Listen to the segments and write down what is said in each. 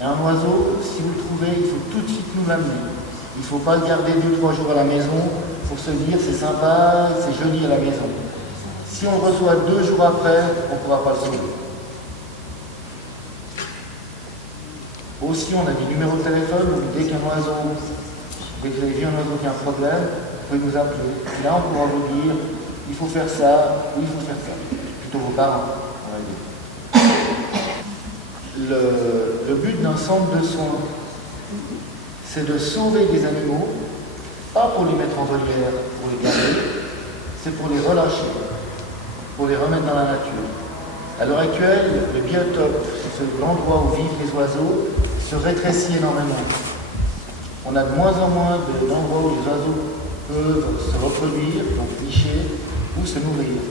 Et un oiseau, si vous le trouvez, il faut tout de suite nous l'amener. Il ne faut pas le garder 2-3 jours à la maison pour se dire c'est sympa, c'est joli à la maison. Si on le reçoit 2 jours après, on ne pourra pas le sauver. Aussi, on a des numéros de téléphone où dès qu'un oiseau, dès que vous avez vu un oiseau qui a un problème, vous pouvez nous appeler. Et là, on pourra vous dire il faut faire ça ou il faut faire ça. Plutôt vos parents, on va dire. Le but d'un centre de soins, c'est de sauver des animaux, pas pour les mettre en volière, pour les garder, c'est pour les relâcher, pour les remettre dans la nature. À l'heure actuelle, le biotope, c'est l'endroit où vivent les oiseaux, se rétrécit énormément. On a de moins en moins d'endroits où les oiseaux peuvent se reproduire, donc nicher, ou se nourrir.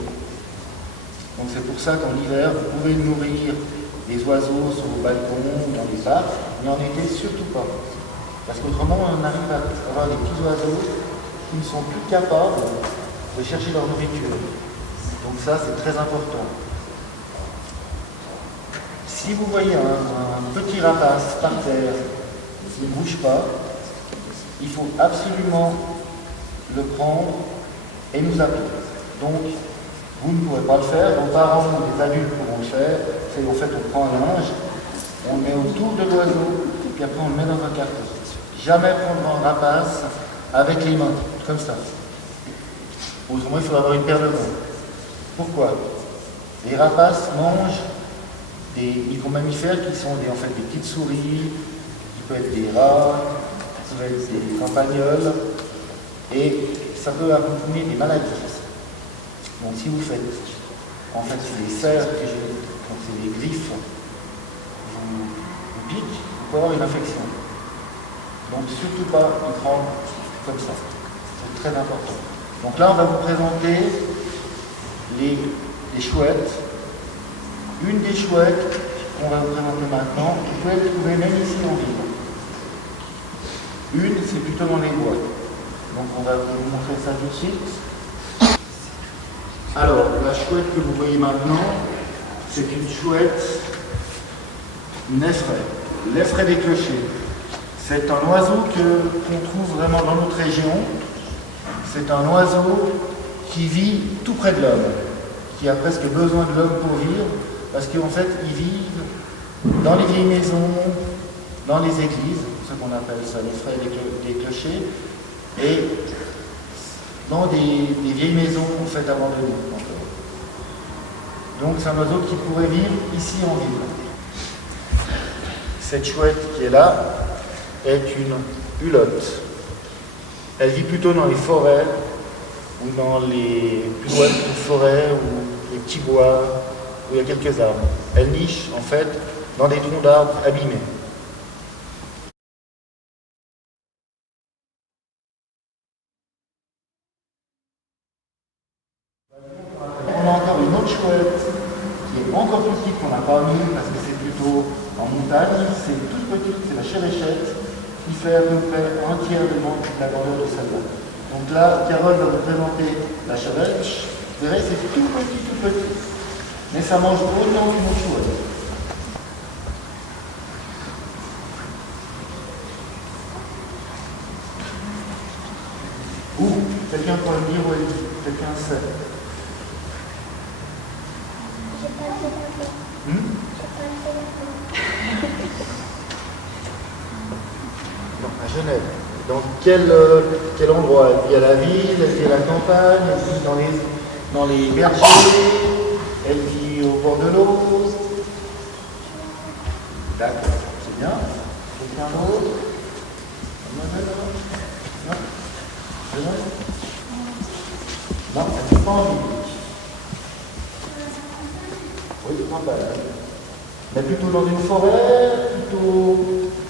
Donc c'est pour ça qu'en hiver, vous pouvez nourrir les oiseaux sur vos balcons, dans les parcs, mais en été, surtout pas. Parce qu'autrement, on arrive à avoir des petits oiseaux qui ne sont plus capables de chercher leur nourriture. Donc ça, c'est très important. Si vous voyez un petit rapace par terre qui ne bouge pas, il faut absolument le prendre et nous appeler. Donc, vous ne pourrez pas le faire, vos parents ou des adultes pourront le faire. C'est en fait, on prend un linge, on le met autour de l'oiseau, puis après on le met dans un carton. Jamais prendre un rapace avec les mains, comme ça. Autrement, il faut avoir une paire de mains. Pourquoi? Les rapaces mangent des micro-mammifères qui sont en fait des petites souris, qui peuvent être des rats, qui peuvent être des campagnols, et ça peut amener des maladies. Donc si vous faites, en fait c'est des cerfs, donc c'est des griffes, vous piquent, vous pouvez avoir une infection. Donc surtout pas y prendre comme ça, c'est très important. Donc là on va vous présenter les chouettes. Une des chouettes qu'on va vous présenter maintenant, vous pouvez le trouver même ici en ville. Une, c'est plutôt dans les bois. Donc on va vous montrer ça tout de suite. Alors, la chouette que vous voyez maintenant, c'est une chouette, une effraie, l'effraie des clochers. C'est un oiseau qu'on trouve vraiment dans notre région. C'est un oiseau qui vit tout près de l'homme, qui a presque besoin de l'homme pour vivre, parce qu'en fait, ils vivent dans les vieilles maisons, dans les églises, ce qu'on appelle ça l'effraie des clochers, et dans des vieilles maisons en fait abandonnées encore. Donc c'est un oiseau qui pourrait vivre ici en ville. Cette chouette qui est là est une hulotte. Elle vit plutôt dans les forêts ou dans les plus loin de forêts ou les petits bois où il y a quelques arbres. Elle niche en fait dans des troncs d'arbres abîmés. On a encore une autre chouette qui est encore plus petite qu'on n'a pas mis parce que c'est plutôt en montagne. C'est toute petite, c'est la chevêchette qui fait à peu près un tiers de la grandeur de celle-là. Donc là, Carole va vous présenter la chevêche. Vous verrez, c'est tout petit, tout petit. Mais ça mange autant qu'une autre chouette. Ou, quelqu'un pourrait me dire, oui, quelqu'un sait. Non, à Genève. Dans quel endroit? Elle vit à la ville, elle vit à la campagne, elle vit dans les bergers, elle vit au bord de l'eau. D'accord, c'est bien. Quelqu'un d'autre? Non? Non, elle n'est pas en ville. Oui, campagne. Mais plutôt dans une forêt, plutôt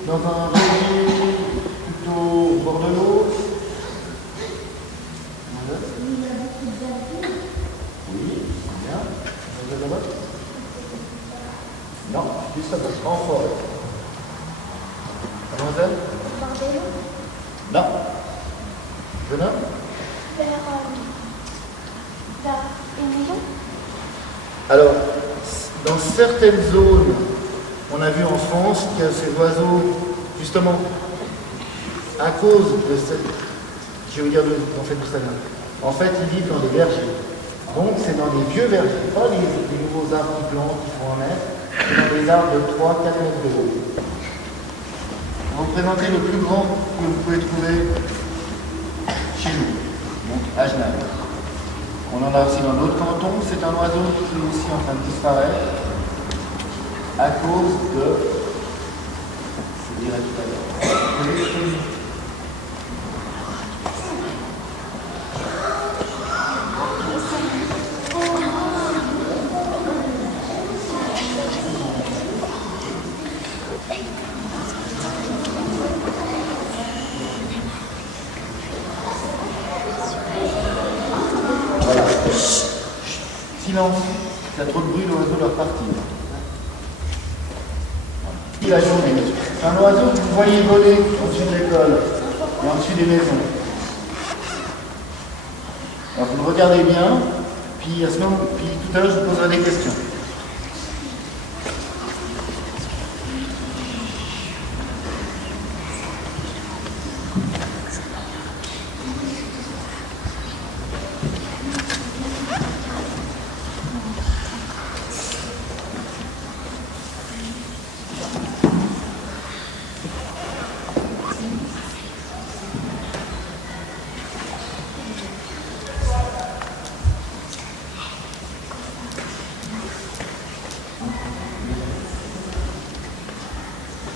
dans un verger, plutôt au bord de l'eau. Oui, c'est bien. Vous êtes là-bas? Non, juste là-bas, en forêt. Mademoiselle? Non. Jeune homme? Vers une maison? Alors, dans certaines zones, on a vu en France que ces oiseaux, justement, à cause de cette, je vais vous dire dans cette boussole, en fait, ils vivent dans des vergers. Donc, c'est dans des vieux vergers, pas les nouveaux arbres qui plantent, qui font 1 mètre, c'est dans des arbres de 3-4 mètres de haut. Je vais vous présenter le plus grand que vous pouvez trouver chez nous, donc à Genève. On en a aussi dans d'autres cantons. C'est un oiseau qui est aussi en train de disparaître à cause de, je dirais tout à l'heure, voilà. Silence, s'il y a trop de bruit, l'oiseau doit partir. La journée. C'est un oiseau que vous voyez voler au-dessus de l'école et au-dessus des maisons. Alors vous le regardez bien, puis à ce moment, puis tout à l'heure je vous poserai des questions.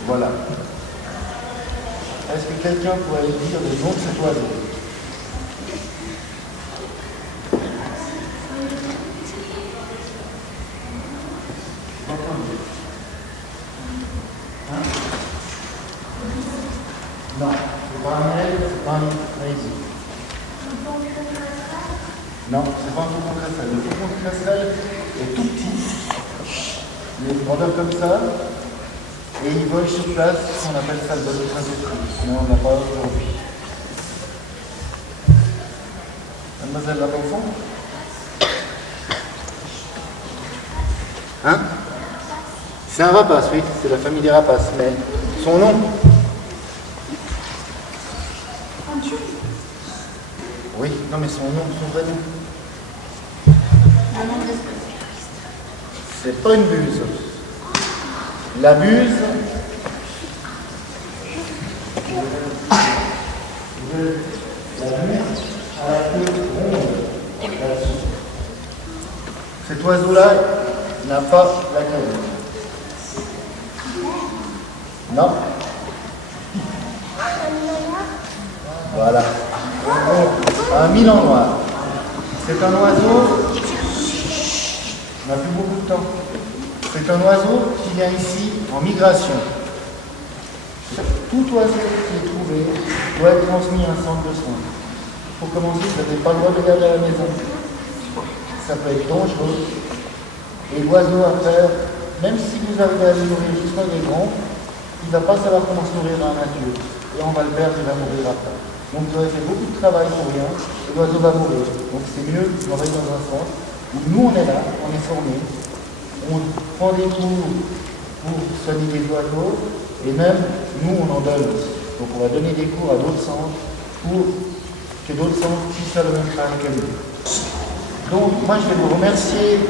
Voilà. Est-ce que quelqu'un pourrait dire le nom de cet oiseau? Hein? Non, c'est pas un aigle, c'est pas un oiseau. Non, c'est pas un faucon cressel. Le faucon cressel est tout petit. Il est grandeur comme ça. Et il vole sur place, on appelle ça le vol de Saint-Esprit. Mais on n'a pas aujourd'hui. Mademoiselle la enfant? Hein? C'est un rapace, oui, c'est la famille des rapaces, mais son nom? Oui, non mais son nom, son vrai nom. C'est pas une buse. La buse, a la queue ronde là-dessous. Cet oiseau-là n'a pas la queue. Non. Voilà. Un milan noir. C'est un oiseau. On n'a plus beaucoup de temps. C'est un oiseau qui vient ici en migration. Tout oiseau qui est trouvé doit être transmis à un centre de soins. Pour commencer, vous n'avez pas le droit de le garder à la maison. Ça peut être dangereux. Et l'oiseau à faire, même si vous arrivez à le nourrir jusqu'à des grands, il ne va pas savoir comment se nourrir dans la nature. Et on va le perdre, il va mourir après. Donc vous avez fait beaucoup de travail pour rien, et l'oiseau va mourir. Donc c'est mieux de l'envoyer dans un centre où nous on est là, on est formés. On prend des cours pour soigner les oiseaux et même nous on en donne. Donc on va donner des cours à d'autres centres pour que d'autres centres puissent faire le même travail que nous. Donc moi je vais vous remercier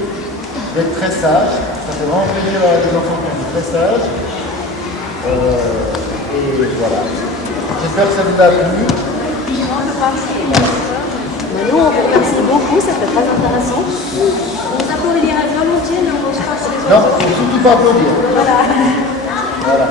d'être très sages. Ça fait vraiment plaisir à des enfants qui sont très sages. Et voilà. J'espère que ça vous a plu. Nous, on vous remercie beaucoup, c'était très intéressant. On vous applaudirait volontiers, mais on ne pense pas que c'est les autres. Non, il ne faut surtout pas applaudir. Voilà. Voilà.